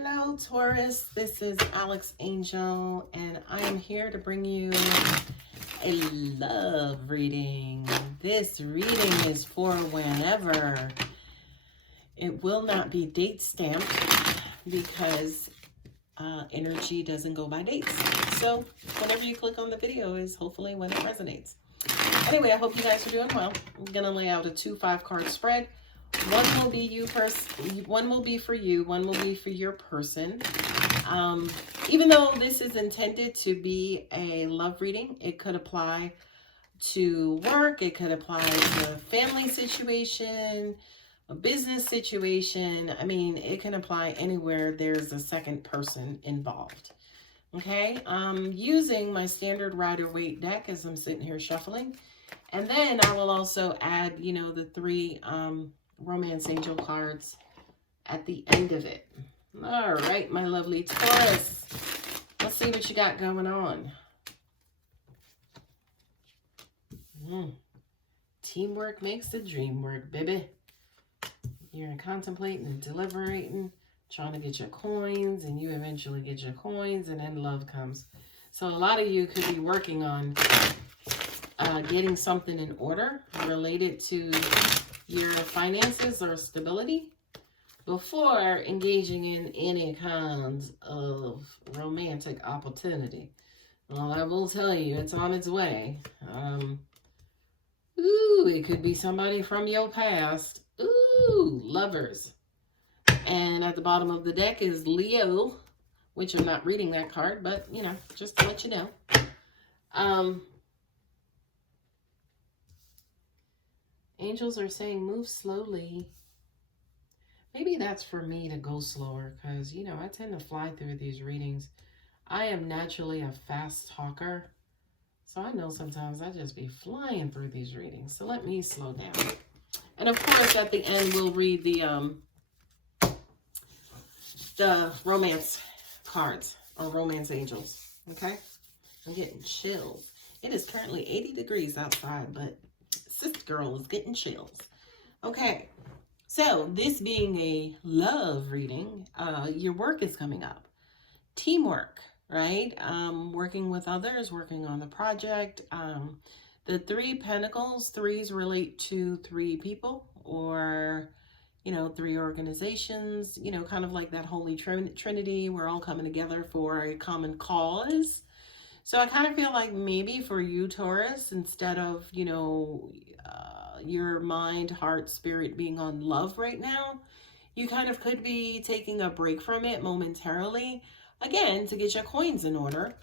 Hello, Taurus. This is Alex Angel, and I am here to bring you a love reading. This reading is for whenever. It will not be date stamped because energy doesn't go by dates. So whenever you click on the video is hopefully when it resonates. Anyway, I hope you guys are doing well. I'm going to lay out a 2-5 card spread. One will be one will be for you, one will be for your person. Even though this is intended to be a love reading, it could apply to work, it could apply to a family situation, a business situation. I mean, it can apply anywhere there's a second person involved. Okay, I'm using my standard Rider-Waite deck as I'm sitting here shuffling. And then I will also add, you know, the 3 Romance Angel cards at the end of it. All right, my lovely Taurus. Let's see what you got going on. Teamwork makes the dream work, baby. You're contemplating and deliberating, trying to get your coins, and you eventually get your coins, and then love comes. So a lot of you could be working on getting something in order related to your finances or stability before engaging in any kinds of romantic opportunity. Well, I will tell you, it's on its way. It could be somebody from your past. Lovers. And at the bottom of the deck is Leo, which I'm not reading that card, but, you know, just to let you know. Angels are saying move slowly. Maybe that's for me to go slower because, you know, I tend to fly through these readings. I am naturally a fast talker. So I know sometimes I just be flying through these readings. So let me slow down. And of course, at the end, we'll read the romance cards or romance angels. Okay? I'm getting chills. It is currently 80 degrees outside, but sis girl is getting chills. Okay, so this being a love reading, your work is coming up. Teamwork, right? Working with others, working on the project. The 3 Pentacles, 3s relate to 3 people or, you know, 3 organizations, you know, kind of like that holy trinity. We're all coming together for a common cause. So I kind of feel like maybe for you, Taurus, instead of, you know, your mind, heart, spirit being on love right now, you kind of could be taking a break from it momentarily, again, to get your coins in order.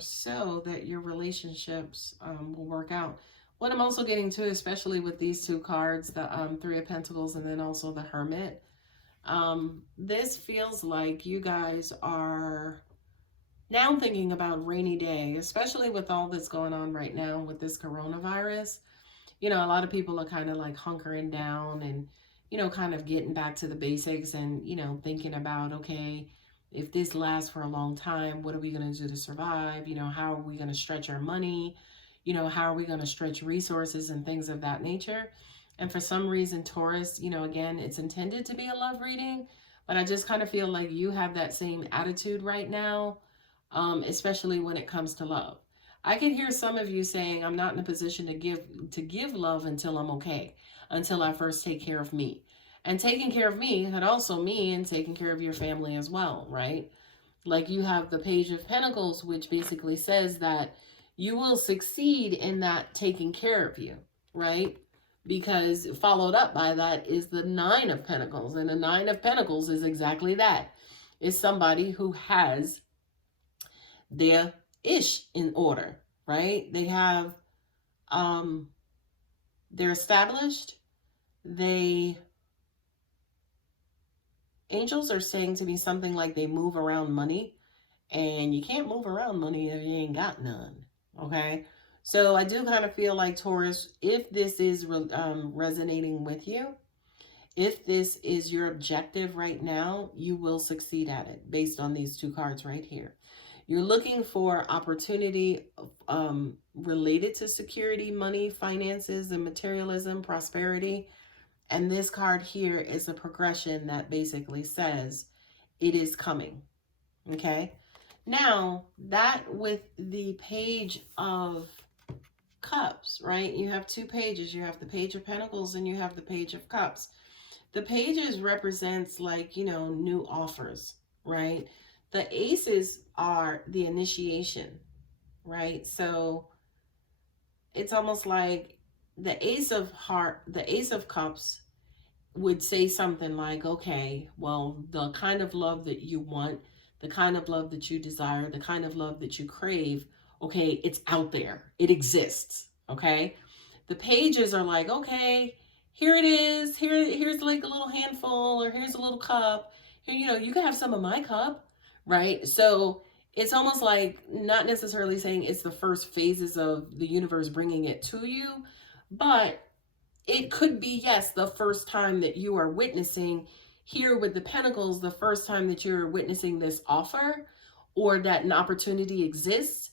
So that your relationships will work out. What I'm also getting to, especially with these 2 cards, the 3 of Pentacles and then also the Hermit, this feels like you guys are now thinking about rainy day, especially with all that's going on right now with this coronavirus. You know, a lot of people are kind of like hunkering down and, you know, kind of getting back to the basics and, you know, thinking about, okay, if this lasts for a long time, what are we going to do to survive? You know, how are we going to stretch our money? You know, how are we going to stretch resources and things of that nature? And for some reason, Taurus, you know, again, it's intended to be a love reading, but I just kind of feel like you have that same attitude right now, especially when it comes to love. I can hear some of you saying, I'm not in a position to give love until I'm okay, until I first take care of me. And taking care of me could also mean taking care of your family as well, right? Like you have the Page of Pentacles, which basically says that you will succeed in that taking care of you, right? Because followed up by that is the 9 of Pentacles. And the 9 of Pentacles is exactly that. It's somebody who has their ish in order, right? They have, they're established. Angels are saying to me something like they move around money. And you can't move around money if you ain't got none, okay? So I do kind of feel like, Taurus, if this is resonating with you, if this is your objective right now, you will succeed at it based on these 2 cards right here. You're looking for opportunity related to security, money, finances, and materialism, prosperity. And this card here is a progression that basically says it is coming. Okay. Now, that with the Page of Cups, right? You have two pages. You have the Page of Pentacles and you have the Page of Cups. The pages represents like, you know, new offers, right? The aces are the initiation, right? So it's almost like the Ace of Cups would say something like, okay, well, the kind of love that you want, the kind of love that you desire, the kind of love that you crave, okay, it's out there. It exists, okay? The pages are like, okay, here it is. Here's like a little handful, or here's a little cup. Here, you know, you can have some of my cup, right? So it's almost like not necessarily saying it's the first phases of the universe bringing it to you, but it could be, yes, the first time that you are witnessing here with the Pentacles, the first time that you're witnessing this offer or that an opportunity exists.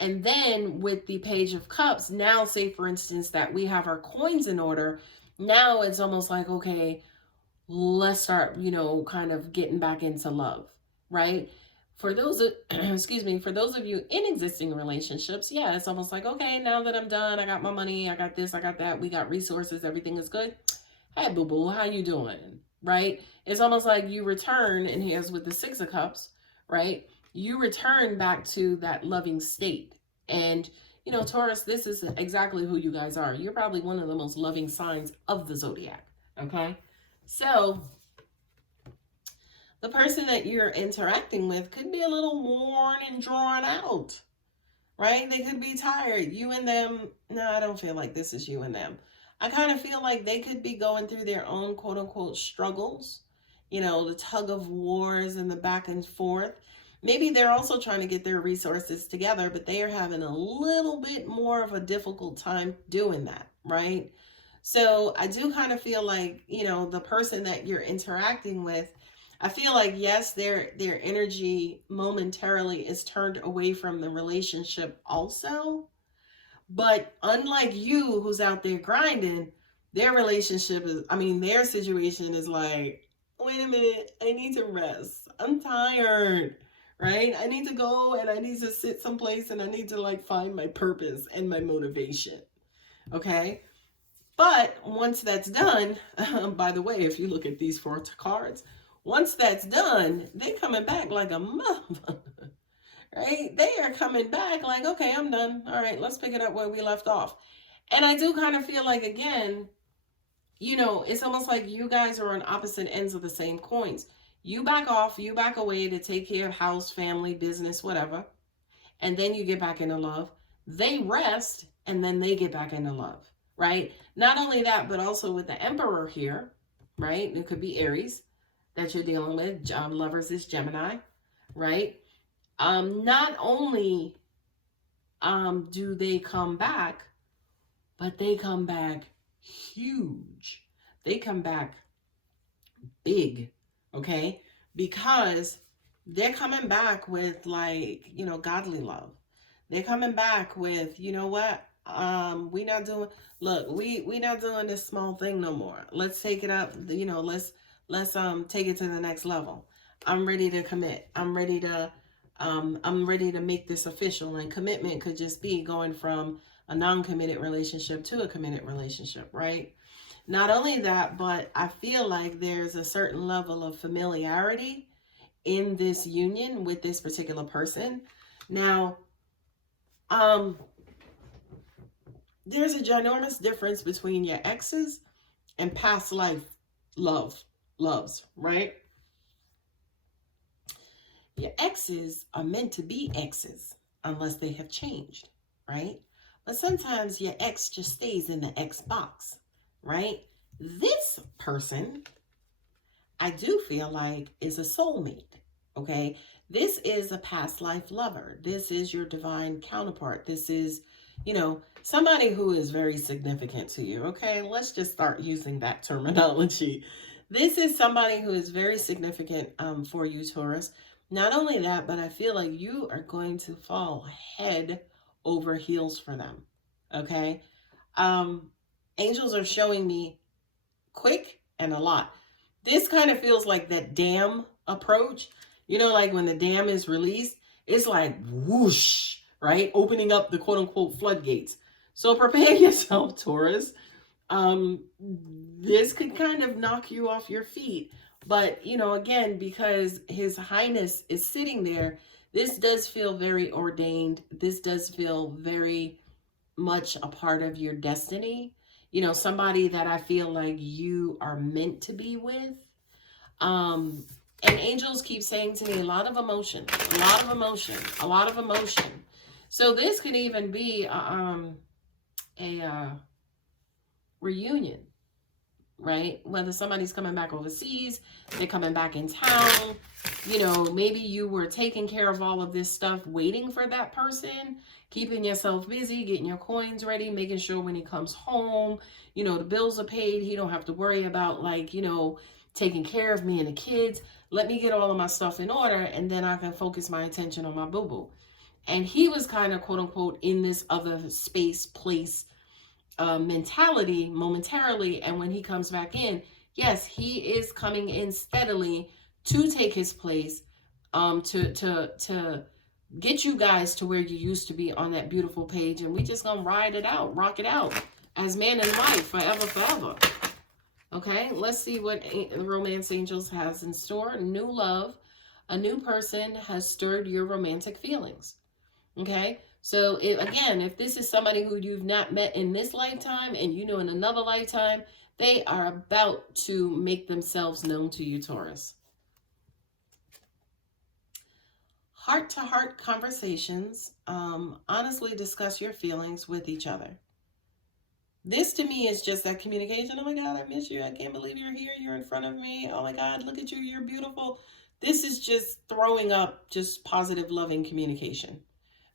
And then with the Page of Cups, now say for instance that we have our coins in order. Now it's almost like, okay, let's start, you know, kind of getting back into love, right? For those of, excuse me, for those of you in existing relationships, yeah, it's almost like, okay, now that I'm done, I got my money, I got this, I got that, we got resources, everything is good. Hey, boo-boo, how you doing, right? It's almost like you return, and here's with the Six of Cups, right? You return back to that loving state. And, you know, Taurus, this is exactly who you guys are. You're probably one of the most loving signs of the zodiac, okay? So the person that you're interacting with could be a little worn and drawn out, right? They could be tired. You and them, no, I don't feel like this is you and them. I kind of feel like they could be going through their own quote unquote struggles, you know, the tug of wars and the back and forth. Maybe they're also trying to get their resources together, but they are having a little bit more of a difficult time doing that, right? So I do kind of feel like, you know, the person that you're interacting with, I feel like, yes, their energy momentarily is turned away from the relationship also. But unlike you, who's out there grinding, their relationship is, I mean, their situation is like, wait a minute, I need to rest. I'm tired, right? I need to go and I need to sit someplace and I need to like find my purpose and my motivation. Okay. But once that's done, by the way, if you look at these four cards, once that's done, they're coming back like a mother, right? They are coming back like, okay, I'm done. All right, let's pick it up where we left off. And I do kind of feel like, again, you know, it's almost like you guys are on opposite ends of the same coins. You back off, you back away to take care of house, family, business, whatever. And then you get back into love. They rest and then they get back into love. Right? Not only that, but also with the Emperor here, right? It could be Aries that you're dealing with. Lovers is Gemini, right? Not only do they come back, but they come back huge. They come back big, okay? Because they're coming back with like, you know, godly love. They're coming back with, you know what? We not doing, look, we not doing this small thing no more. Let's take it up, you know, let's take it to the next level. I'm ready to commit. I'm ready to make this official. And commitment could just be going from a non-committed relationship to a committed relationship, right? Not only that, but I feel like there's a certain level of familiarity in this union with this particular person. Now, there's a ginormous difference between your exes and past life loves, right? Your exes are meant to be exes unless they have changed, right? But sometimes your ex just stays in the X box, right? This person, I do feel like, is a soulmate, okay? This is a past life lover. This is your divine counterpart. This is, you know, somebody who is very significant to you, okay? Let's just start using that terminology. This is somebody who is very significant for you, Taurus. Not only that, but I feel like you are going to fall head over heels for them, okay? Angels are showing me quick and a lot. This kind of feels like that dam approach. You know, like when the dam is released, it's like whoosh, right? Opening up the quote unquote floodgates. So prepare yourself, Taurus. This could kind of knock you off your feet. But, you know, again, because His Highness is sitting there, this does feel very ordained. This does feel very much a part of your destiny. You know, somebody that I feel like you are meant to be with. And angels keep saying to me, a lot of emotion, a lot of emotion, a lot of emotion. So this could even be a reunion, right? Whether somebody's coming back overseas, they're coming back in town, you know, maybe you were taking care of all of this stuff, waiting for that person, keeping yourself busy, getting your coins ready, making sure when he comes home, you know, the bills are paid. He don't have to worry about, like, you know, taking care of me and the kids. Let me get all of my stuff in order, and then I can focus my attention on my boo-boo. And he was kind of, quote unquote, in this other space, place, mentality momentarily. And when he comes back in, yes, he is coming in steadily to take his place, to get you guys to where you used to be on that beautiful page. And we just gonna ride it out, rock it out as man and wife forever, forever. Okay, let's see what Romance Angels has in store. New love. A new person has stirred your romantic feelings. Okay, so if this is somebody who you've not met in this lifetime and you know in another lifetime, they are about to make themselves known to you, Taurus. Heart-to-heart conversations. Honestly discuss your feelings with each other. This to me is just that communication. Oh my God, I miss you. I can't believe you're here. You're in front of me. Oh my God, look at you. You're beautiful. This is just throwing up just positive, loving communication.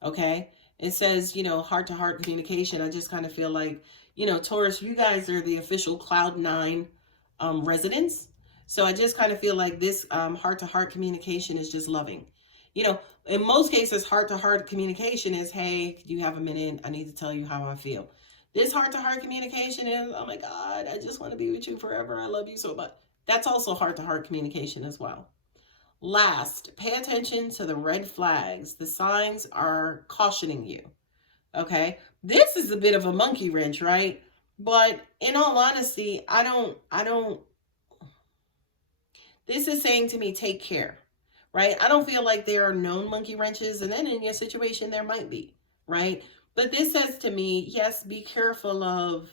Okay. It says, you know, heart-to-heart communication. I just kind of feel like, you know, Taurus, you guys are the official Cloud 9 residents. So I just kind of feel like this heart-to-heart communication is just loving. You know, in most cases, heart-to-heart communication is, hey, do you have a minute? I need to tell you how I feel. This heart-to-heart communication is, oh my God, I just want to be with you forever. I love you so much. That's also heart-to-heart communication as well. Last, pay attention to the red flags. The signs are cautioning you. Okay. This is a bit of a monkey wrench, right? But in all honesty, this is saying to me, take care, right? I don't feel like there are known monkey wrenches, and then in your situation, there might be, right? But this says to me, yes, be careful of,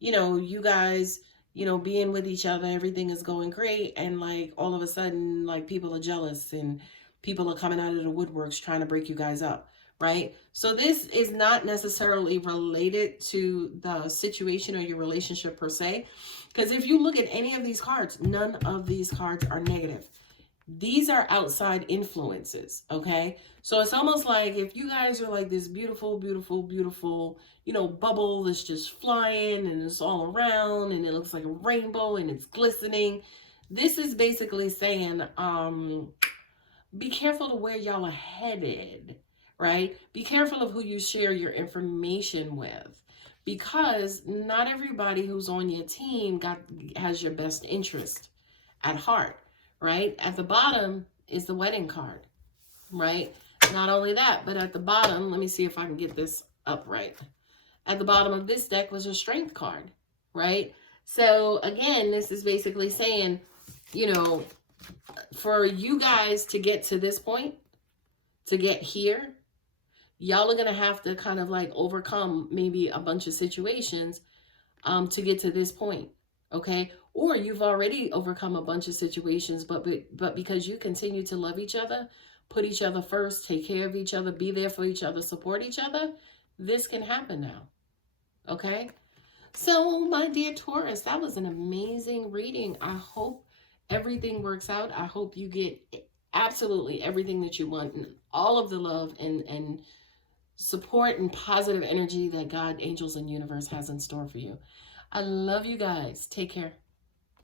you know, you guys, you know, being with each other, everything is going great. And like all of a sudden, like people are jealous and people are coming out of the woodworks trying to break you guys up, right? So this is not necessarily related to the situation or your relationship per se. Because if you look at any of these cards, none of these cards are negative. These are outside influences, okay? So it's almost like if you guys are like this beautiful, beautiful, beautiful, you know, bubble that's just flying and it's all around and it looks like a rainbow and it's glistening. This is basically saying, be careful to where y'all are headed, right? Be careful of who you share your information with, because not everybody who's on your team has your best interest at heart. Right? At the bottom is the wedding card, right? Not only that, but at the bottom, let me see if I can get this up right. At the bottom of this deck was a strength card, right? So again, this is basically saying, you know, for you guys to get to this point, to get here, y'all are going to have to kind of like overcome maybe a bunch of situations to get to this point, okay? Or you've already overcome a bunch of situations, but because you continue to love each other, put each other first, take care of each other, be there for each other, support each other, this can happen now, okay? So, my dear Taurus, that was an amazing reading. I hope everything works out. I hope you get absolutely everything that you want and all of the love and support and positive energy that God, angels, and universe has in store for you. I love you guys. Take care.